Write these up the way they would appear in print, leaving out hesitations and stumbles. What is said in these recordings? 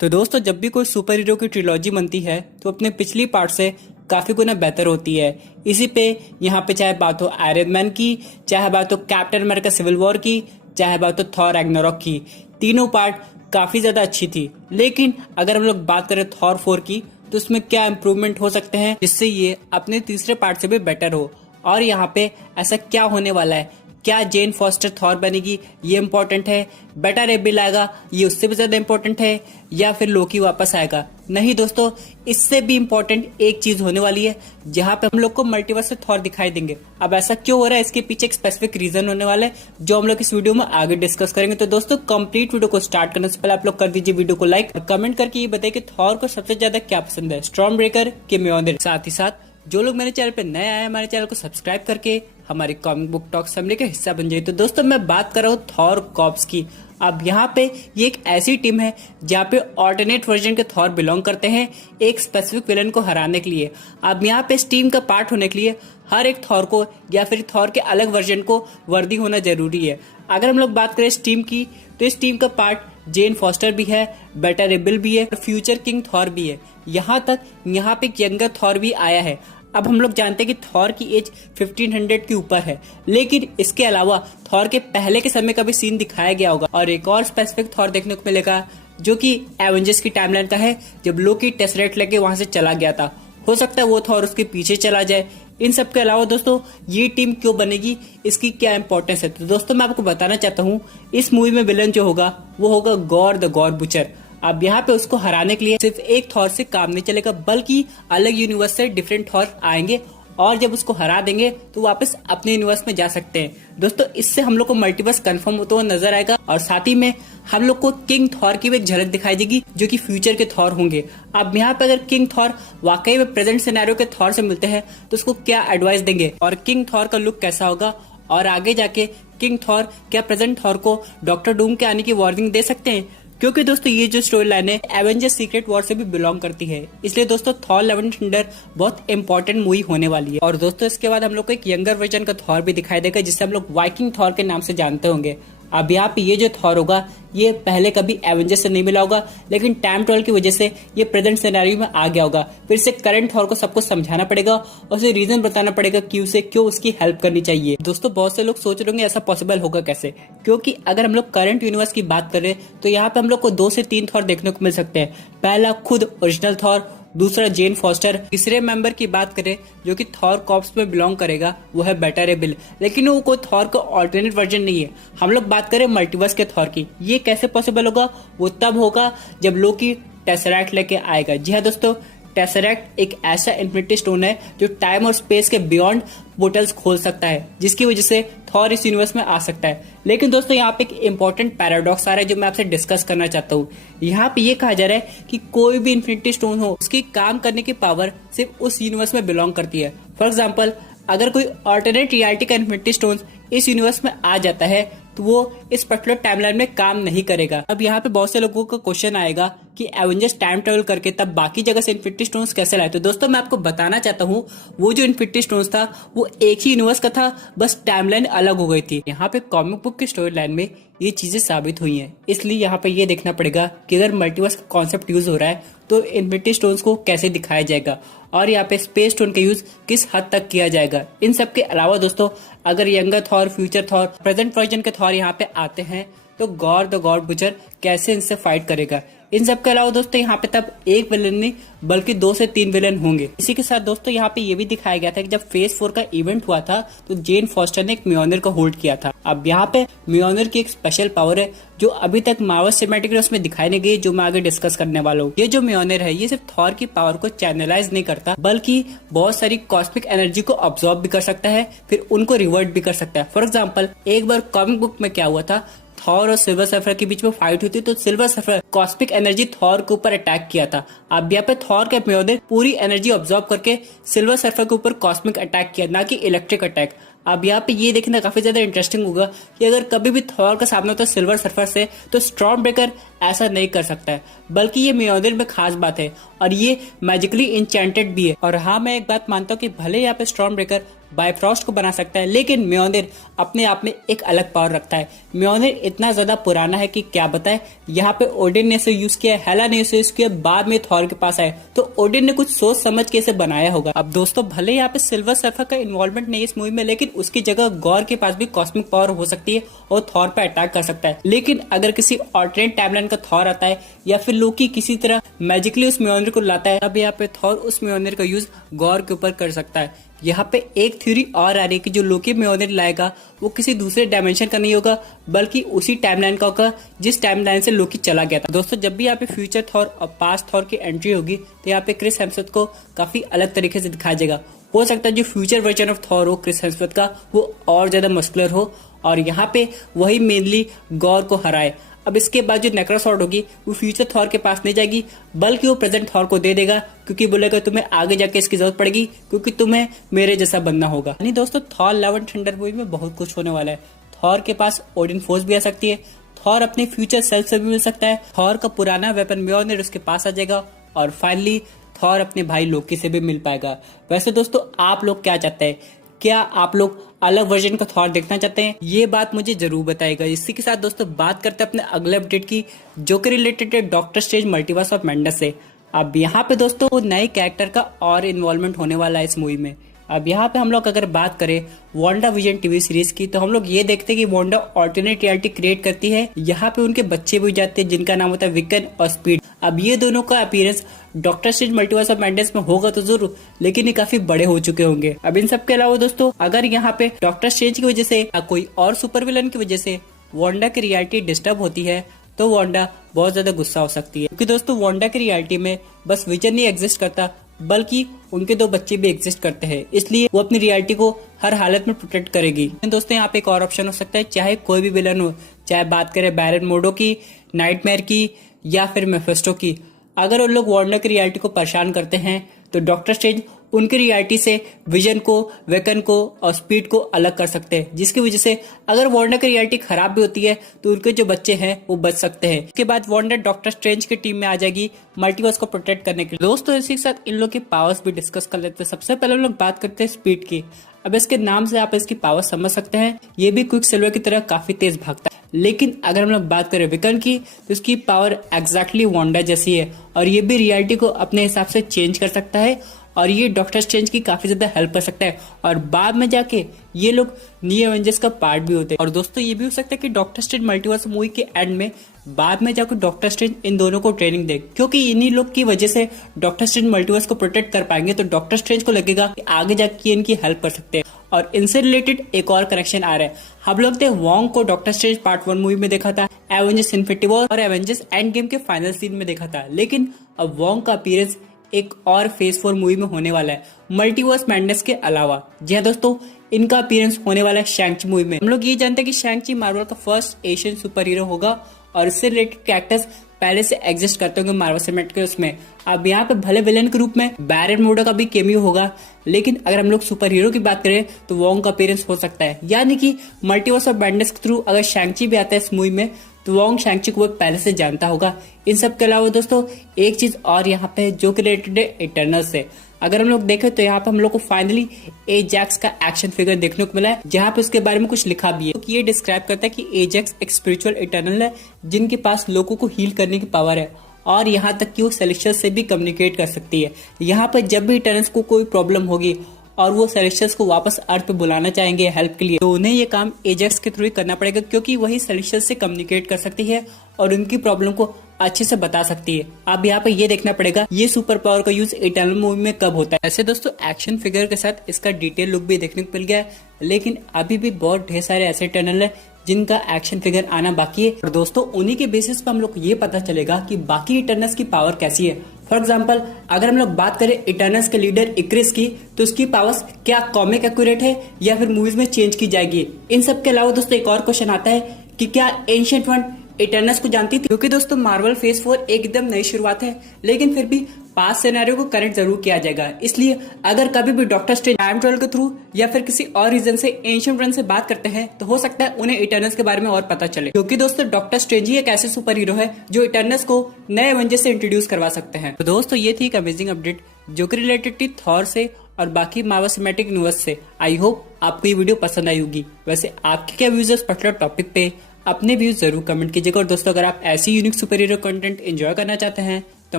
तो दोस्तों, जब भी कोई सुपर हीरो की ट्रिलॉजी बनती है तो अपने पिछली पार्ट से काफी गुना बेहतर होती है। इसी पे यहाँ पे चाहे बात हो आयरन मैन की, चाहे बात हो कैप्टन अमेरिका सिविल वॉर की, चाहे बात हो थॉर रैग्नारॉक की, तीनों पार्ट काफी ज्यादा अच्छी थी। लेकिन अगर हम लोग बात करें थॉर 4 की, तो उसमें क्या इम्प्रूवमेंट हो सकते हैं जिससे ये अपने तीसरे पार्ट से भी बेटर हो। और यहाँ पे ऐसा क्या होने वाला है, क्या जेन फॉस्टर थॉर बनेगी, ये इंपॉर्टेंट है। बेटा रे बिल आएगा, ये उससे भी ज्यादा इंपॉर्टेंट है, या फिर लोकी वापस आएगा। नहीं दोस्तों, इससे भी इंपॉर्टेंट एक चीज होने वाली है जहां पे हम लोग को मल्टीवर्स से थॉर दिखाई देंगे। अब ऐसा क्यों हो रहा है, इसके पीछे एक स्पेसिफिक रीजन होने वाला है जो हम लोग इस वीडियो में आगे डिस्कस करेंगे। तो दोस्तों, कंप्लीट वीडियो को स्टार्ट करने से पहले आप लोग कर दीजिए वीडियो को लाइक और कमेंट करके ये बताइए कि थॉर को सबसे ज्यादा क्या पसंद है, स्टॉर्म ब्रेकर के म्योल्नर। साथ ही साथ जो लोग मेरे चैनल पे नए आए हैं, हमारे चैनल को सब्सक्राइब करके हमारी कॉमिक बुक टॉक फैमिली का हिस्सा बन जाइए। तो दोस्तों, मैं बात कर रहा हूँ थॉर कॉर्प्स की। अब यहाँ पे ये एक ऐसी टीम है जहाँ पे ऑल्टरनेट वर्जन के थॉर बिलोंग करते हैं एक स्पेसिफिक विलन को हराने के लिए। अब यहाँ पे इस टीम का पार्ट होने के लिए हर एक थॉर को या फिर थॉर के अलग वर्जन को वर्दी होना जरूरी है। अगर हम लोग बात करें इस टीम की, तो इस टीम का पार्ट जेन फॉस्टर भी है, बेटा रेबिल भी है और फ्यूचर किंग थॉर भी है। यहाँ तक यहाँ पे यंगर थॉर भी आया है। अब हम लोग जानते हैं कि थॉर की एज 1500 के ऊपर है, लेकिन इसके अलावा थॉर के पहले के समय का भी सीन दिखाया गया होगा। और एक और स्पेसिफिक थॉर देखने को मिलेगा जो कि एवेंजर्स की टाइमलाइन का है, जब लोकी टेसरेट लेके वहां से चला गया था। हो सकता है वो थॉर उसके पीछे चला जाए। इन सब के अलावा दोस्तों, ये टीम क्यों बनेगी, इसकी क्या इंपॉर्टेंस है, तो दोस्तों मैं आपको बताना चाहता हूँ। इस मूवी में विलन जो होगा वो होगा गॉर द गॉड बुचर। अब यहाँ पे उसको हराने के लिए सिर्फ एक थॉर से काम नहीं चलेगा, बल्कि अलग यूनिवर्स से डिफरेंट थॉर आएंगे और जब उसको हरा देंगे तो वापस अपने यूनिवर्स में जा सकते हैं। दोस्तों, इससे हम लोग को मल्टीवर्स कंफर्म होता हुआ नजर आएगा और साथ ही में हम लोग को किंग थॉर की भी एक झलक दिखाई देगी जो कि फ्यूचर के थॉर होंगे। अब यहाँ पे अगर किंग थॉर वाकई में प्रेजेंट सिनेरियो के थॉर से मिलते हैं तो उसको क्या एडवाइस देंगे और किंग थॉर का लुक कैसा होगा, और आगे जाके किंग थॉर क्या प्रेजेंट थॉर को डॉक्टर डूम के आने की वार्निंग दे सकते हैं। क्योंकि दोस्तों, ये जो स्टोरी लाइन है एवेंजर्स सीक्रेट वॉर से भी बिलोंग करती है, इसलिए दोस्तों थॉर लव एंड थंडर बहुत इंपॉर्टेंट मूवी होने वाली है। और दोस्तों, इसके बाद हम लोग को एक यंगर वर्जन का थॉर भी दिखाई देगा जिसे हम लोग वाइकिंग थॉर के नाम से जानते होंगे। अब यहाँ पे ये जो थॉर होगा ये पहले कभी एवेंजर्स से नहीं मिला होगा, लेकिन टाइम ट्रैवल की वजह से ये प्रेजेंट सिनेरियो में आ गया होगा। फिर से करंट थॉर को सबको समझाना पड़ेगा और उसे रीजन बताना पड़ेगा कि उसे क्यों उसकी हेल्प करनी चाहिए। दोस्तों, बहुत से लोग सोच रहे होंगे ऐसा पॉसिबल होगा कैसे, क्योंकि अगर हम लोग करंट यूनिवर्स की बात करें तो यहाँ पे हम लोग को 2 से 3 थॉर देखने को मिल सकते हैं। पहला खुद ओरिजिनल थॉर, दूसरा जेन फॉस्टर, तीसरे मेंबर की बात करें जो कि थॉर कॉर्प्स में बिलोंग करेगा वो है बेटा रे बिल, लेकिन वो कोई थॉर का ऑल्टरनेट वर्जन नहीं है। हम लोग बात करें मल्टीवर्स के थॉर की। ये कैसे पॉसिबल होगा, वो तब होगा जब लोकी टेसरैक्ट लेके आएगा। जी हाँ दोस्तों, टेसरैक्ट एक ऐसा इन्फिनिटी स्टोन है जो टाइम और स्पेस के बियॉन्ड पोर्टल्स खोल सकता है, जिसकी वजह से थॉर इस यूनिवर्स में आ सकता है। लेकिन दोस्तों, यहाँ पे एक इंपॉर्टेंट पैराडॉक्स आ रहा है जो मैं आपसे डिस्कस करना चाहता हूँ। यहाँ पे ये कहा जा रहा है कि कोई भी इन्फिनिटी स्टोन हो, उसकी काम करने की पावर सिर्फ उस यूनिवर्स में बिलोंग करती है। फॉर एग्जाम्पल, अगर कोई ऑल्टरनेट रियलिटी का इन्फिनिटी स्टोन इस यूनिवर्स में आ जाता है तो वो इस पर्टिकुलर टाइमलाइन में काम नहीं करेगा। अब यहाँ पे बहुत से लोगों का क्वेश्चन आएगा कि एवेंजर्स टाइम ट्रेवल करके तब बाकी जगह से इन्फिनिटी स्टोन्स कैसे लाए। तो दोस्तों, मैं आपको बताना चाहता हूँ वो जो इन्फिनिटी स्टोन्स था वो एक ही यूनिवर्स का था, बस टाइमलाइन अलग हो गई थी। यहाँ पे कॉमिक बुक की स्टोरी लाइन में ये चीजें साबित हुई हैं, इसलिए यहाँ पे ये देखना पड़ेगा कि अगर मल्टीवर्स का कॉन्सेप्ट यूज हो रहा है तो इन्फिनिटी स्टोन्स को कैसे दिखाया जाएगा और यहाँ पे स्पेस स्टोन का यूज किस हद तक किया जाएगा। इन सब के अलावा दोस्तों, अगर younger Thor, future Thor, present version के थॉर यहाँ पे आते हैं तो गॉर द गॉड बुचर कैसे इनसे फाइट करेगा। इन सब के अलावा दोस्तों, यहाँ पे तब एक विलन नहीं बल्कि 2 से 3 विलन होंगे। इसी के साथ दोस्तों, यहाँ पे ये भी दिखाया गया था कि जब फेज 4 का इवेंट हुआ था तो जेन फॉस्टर ने एक म्योल्नर को होल्ड किया था। अब यहाँ पे म्योल्नर की एक स्पेशल पावर है जो अभी तक मार्वल सिनेमैटिक यूनिवर्स में दिखाई नहीं गई, जो मैं आगे डिस्कस करने वाला हूँ। ये जो म्योल्नर है ये सिर्फ थॉर की पावर को चैनलाइज नहीं करता, बल्कि बहुत सारी कॉस्मिक एनर्जी को ऑब्जॉर्ब भी कर सकता है, फिर उनको रिवर्ट भी कर सकता है। फॉर एग्जाम्पल, एक बार कॉमिक बुक में क्या हुआ था, थॉर और सिल्वर सर्फर के बीच में फाइट हुई थी तो silver surfer cosmic energy Thor के ऊपर अटैक किया था। अब यहाँ पे थॉर के म्योल्नर पूरी एनर्जी ऑब्जॉर्ब करके सिल्वर सर्फर के ऊपर कॉस्मिक अटैक किया, ना कि इलेक्ट्रिक अटैक। अब यहाँ पे ये देखना काफी ज्यादा इंटरेस्टिंग होगा कि अगर कभी भी थॉर का सामना होता है सिल्वर सर्फर से तो स्टॉर्म ब्रेकर ऐसा नहीं कर सकता है, बल्कि ये म्योनिर में खास बात है और ये मैजिकली इंचेंटेड भी है। और हाँ, मैं एक बात मानता हूँ कि भले यहाँ पे स्टॉर्म ब्रेकर बायफ्रॉस्ट को बना सकता है, लेकिन म्योनिर अपने आप में एक अलग पावर रखता है। म्योनिर इतना ज्यादा पुराना है कि क्या बताए, यहाँ पे ओडिन ने इसे यूज किया, हेला ने इसे यूज किया, बाद में थॉर के पास आए, तो ओडिन ने कुछ सोच समझ के इसे बनाया होगा। अब दोस्तों, भले यहाँ पे सिल्वर सर्फर का इन्वॉल्वमेंट नहीं है इस मूवी में, लेकिन उसकी जगह गॉर के पास भी कॉस्मिक पावर हो सकती है और थॉर पे अटैक कर सकता है। लेकिन अगर किसी ऑल्टरनेट टाइमलाइन का थॉर आता है या फिर लोकी किसी तरह मैजिकली उस म्योनिर को लाता है, तब यहाँ पे थॉर उस म्योनिर का यूज गॉर के ऊपर कर सकता है। यहाँ पे एक थ्योरी और आ रही है कि जो लोकी म्योनिर लाएगा वो किसी दूसरे डायमेंशन का नहीं होगा, बल्कि उसी टाइमलाइन का होगा जिस टाइमलाइन से लोकी चला गया था। दोस्तों, जब भी यहाँ पे फ्यूचर थॉर और पास्ट थॉर की एंट्री होगी तो यहाँ पे क्रिस हेम्सवर्थ को काफी अलग तरीके से दिखाया जाएगा। हो सकता है जो फ्यूचर वर्जन ऑफ थॉर हो क्रिस हेम्सवर्थ का, वो और ज्यादा मस्कुलर हो और यहाँ पे वही मेनली गॉर को हराए। अब इसके बाद जो नेक्रोसॉर्ड होगी वो फ्यूचर थॉर के पास नहीं जाएगी, बल्कि वो प्रेजेंट थॉर को दे देगा, क्योंकि बोलेगा तुम्हें आगे जाके इसकी जरूरत पड़ेगी, क्योंकि तुम्हें मेरे जैसा बनना होगा। नहीं दोस्तों, Thor love and thunder movie में बहुत कुछ होने वाला है। थॉर के पास ओडिन फोर्स भी आ सकती है, थॉर अपने फ्यूचर सेल्फ से भी मिल सकता है, थॉर का पुराना वेपन म्योनिर उसके पास आ जाएगा और फाइनली थॉर अपने भाई लोकी से भी मिल पाएगा। वैसे दोस्तों, आप लोग क्या चाहते हैं? क्या आप लोग अलग वर्जन का थॉर देखना चाहते हैं? ये बात मुझे जरूर बताइएगा। इसी के साथ दोस्तों बात करते हैं अपने अगले अपडेट की, जो कि रिलेटेड है doctor strange multiverse of madness से। अब यहाँ पे दोस्तों नए कैरेक्टर का और इन्वॉल्वमेंट होने वाला है इस मूवी में। अब यहाँ पे हम लोग अगर बात करें वांडा विजन टीवी सीरीज की, तो हम लोग ये देखते हैं कि वांडा ऑल्टरनेट रियलिटी क्रिएट करती है। यहाँ पे उनके बच्चे भी जाते हैं जिनका नाम होता है विकन और स्पीड। अब ये दोनों का appearance doctor strange multiverse of madness में होगा तो जरूर, लेकिन ये काफी बड़े हो चुके होंगे। अब इन सब के अलावा दोस्तों, अगर यहाँ पे डॉक्टर स्ट्रेंज की वजह से या कोई और सुपर विलन की वजह से वांडा की रियलिटी डिस्टर्ब होती है, तो वांडा बहुत ज्यादा गुस्सा हो सकती है। क्योंकि दोस्तों वांडा की रियलिटी में बस विजन नहीं एग्जिस्ट करता, बल्कि उनके 2 बच्चे भी एग्जिस्ट करते हैं, इसलिए वो अपनी रियलिटी को हर हालत में प्रोटेक्ट करेगी। दोस्तों, यहाँ पे एक और ऑप्शन हो सकता है, चाहे कोई भी विलन हो, चाहे बात करें बैरन मोडो की, नाइटमेयर की या फिर मेफेस्टो की, अगर उन लोग वांडा की रियलिटी को परेशान करते हैं तो डॉक्टर स्ट्रेंज उनकी रियलिटी से विजन को, वेकन को और स्पीड को अलग कर सकते हैं, जिसकी वजह से अगर वांडा की रियलिटी खराब भी होती है तो उनके जो बच्चे हैं वो बच सकते हैं। इसके बाद वांडा डॉक्टर स्ट्रेंज की टीम में आ जाएगी मल्टीवर्स को प्रोटेक्ट करने के लिए। दोस्तों, इसी के साथ इन लोग की पावर्स भी डिस्कस कर लेते हैं। सबसे पहले हम लोग बात करते हैं स्पीड की। अब इसके नाम से आप इसकी पावर समझ सकते हैं, ये भी क्विक सिल्वर की तरह काफी तेज भागता है। लेकिन अगर हम लोग बात करें विकन की, तो इसकी पावर एग्जैक्टली वांडा जैसी है और ये भी रियलिटी को अपने हिसाब से चेंज कर सकता है और ये डॉक्टर स्ट्रेंज की काफी ज्यादा हेल्प कर सकता है और बाद में जाके ये लोग न्यू एवेंजर्स का पार्ट भी होते हैं। और दोस्तों, ये भी हो सकता है कि डॉक्टर स्ट्रेंज मल्टीवर्स मूवी के एंड में बाद में जाकर डॉक्टर स्ट्रेंज इन दोनों को ट्रेनिंग दे, क्योंकि इन्हीं लोग की वजह से डॉक्टर स्ट्रेंज मल्टीवर्स को प्रोटेक्ट कर पाएंगे, तो डॉक्टर स्ट्रेंज को लगेगा कि आगे जाके इनकी हेल्प कर सकते हैं। और इनसे रिलेटेड एक और कनेक्शन आ रहा है। हम लोग ने वोंग को डॉक्टर स्ट्रेंज पार्ट 1 मूवी में देखा था, एवेंजर्स इन्फिनिटी वॉर और एवेंजर्स एंड गेम के फाइनल सीन में देखा था, लेकिन अब वोंग का अपीयरेंस एक और फेज 4 मूवी में होने वाला है मल्टीवर्स मैडनेस के अलावा। जी हाँ दोस्तों, इनका अपीयरेंस होने वाला है शैंग-ची मूवी में। हम लोग ये जानते हैं कि शैंग-ची मार्वल का फर्स्ट एशियन सुपर हीरो होगा और इससे रिलेटेड कैरेक्टर्स पहले से एग्जिस्ट करते होंगे मार्वल सिनेमैटिक यूनिवर्स में। अब यहाँ पे भले विलन के रूप में बैरन मोडो का भी केमियो होगा, लेकिन अगर हम लोग सुपर हीरो की बात करें तो वोंग का अपीयरेंस हो सकता है। यानी कि मल्टीवर्स ऑफ मैडनेस के थ्रू अगर शैंग-ची भी आता है इस मूवी में, तो वोंग शैंग-ची को पहले से जानता होगा। इन सब के अलावा दोस्तों एक चीज और यहाँ पे जो कि रिलेटेड है इटर्नल से। अगर हम लोग देखें तो यहाँ पे हम लोग को फाइनली एजैक्स का एक्शन फिगर देखने को मिला है, जहाँ पे उसके बारे में कुछ लिखा भी है। तो ये डिस्क्राइब करता है कि एजैक्स एक स्पिरिचुअल इटर्नल है जिनके पास लोगों को हील करने की पावर है और यहाँ तक कि वो सेलेस्टियल से भी कम्युनिकेट कर सकती है। यहाँ पे जब भी इटर्नल्स को कोई प्रॉब्लम होगी और वो सेलेस्टियल्स को वापस अर्थ पे बुलाना चाहेंगे हेल्प के लिए, तो उन्हें ये काम एजैक्स के थ्रू ही करना पड़ेगा, क्योंकि वही सेलेस्टियल्स से कम्युनिकेट कर सकती है और उनकी प्रॉब्लम को अच्छे से बता सकती है। अब यहाँ पे ये देखना पड़ेगा ये सुपर पावर का यूज इटर्नल मूवी में कब होता है। ऐसे दोस्तों एक्शन फिगर के साथ इसका डिटेल लुक भी देखने को मिल गया है, लेकिन अभी भी बहुत ढेर सारे ऐसे इटर्नल है जिनका एक्शन फिगर आना बाकी है। और दोस्तों उन्हीं के बेसिस पे हम लोग ये पता चलेगा कि बाकी इटर्नल्स की पावर कैसी है। फॉर एग्जाम्पल, अगर हम लोग बात करें इटर्नल्स के लीडर इक्रिस की, तो उसकी पावर्स क्या कॉमिक एक्यूरेट है या फिर मूवीज में चेंज की जाएगी। इन सब के अलावा दोस्तों एक और क्वेश्चन आता है कि क्या एंशिएंट वन इटर्नल्स को जानती थी, क्योंकि दोस्तों मार्वल फेज 4 एकदम नई शुरुआत है, लेकिन फिर भी पास्ट सिनेरियो को कनेक्ट जरूर किया जाएगा। इसलिए अगर कभी भी डॉक्टर स्ट्रेंज टाइम ट्रेवल के थ्रू या फिर किसी और रीजन से एंशिएंट वन से बात करते हैं तो हो सकता है उन्हें इटर्नल्स के बारे में और पता चले, क्योंकि दोस्तों डॉक्टर स्ट्रेंज ही एक ऐसे सुपर हीरो है जो इटर्नल्स को नए एवेंजर्स से इंट्रोड्यूस करवा सकते हैं। तो दोस्तों ये थी एक अमेजिंग अपडेट जो कि रिलेटेड थी थॉर से और बाकी मार्वल सिनेमैटिक यूनिवर्स से। आई होप आपको ये वीडियो पसंद आई होगी। वैसे आपके क्या व्यूज है इस पर्टिकुलर टॉपिक पे, अपने व्यूज जरूर कमेंट कीजिएगा। और दोस्तों अगर आप ऐसी unique super hero content enjoy करना चाहते हैं तो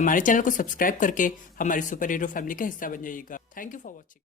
हमारे चैनल को सब्सक्राइब करके हमारी सुपर हीरो फैमिली का हिस्सा बन जाइएगा। Thank you for watching.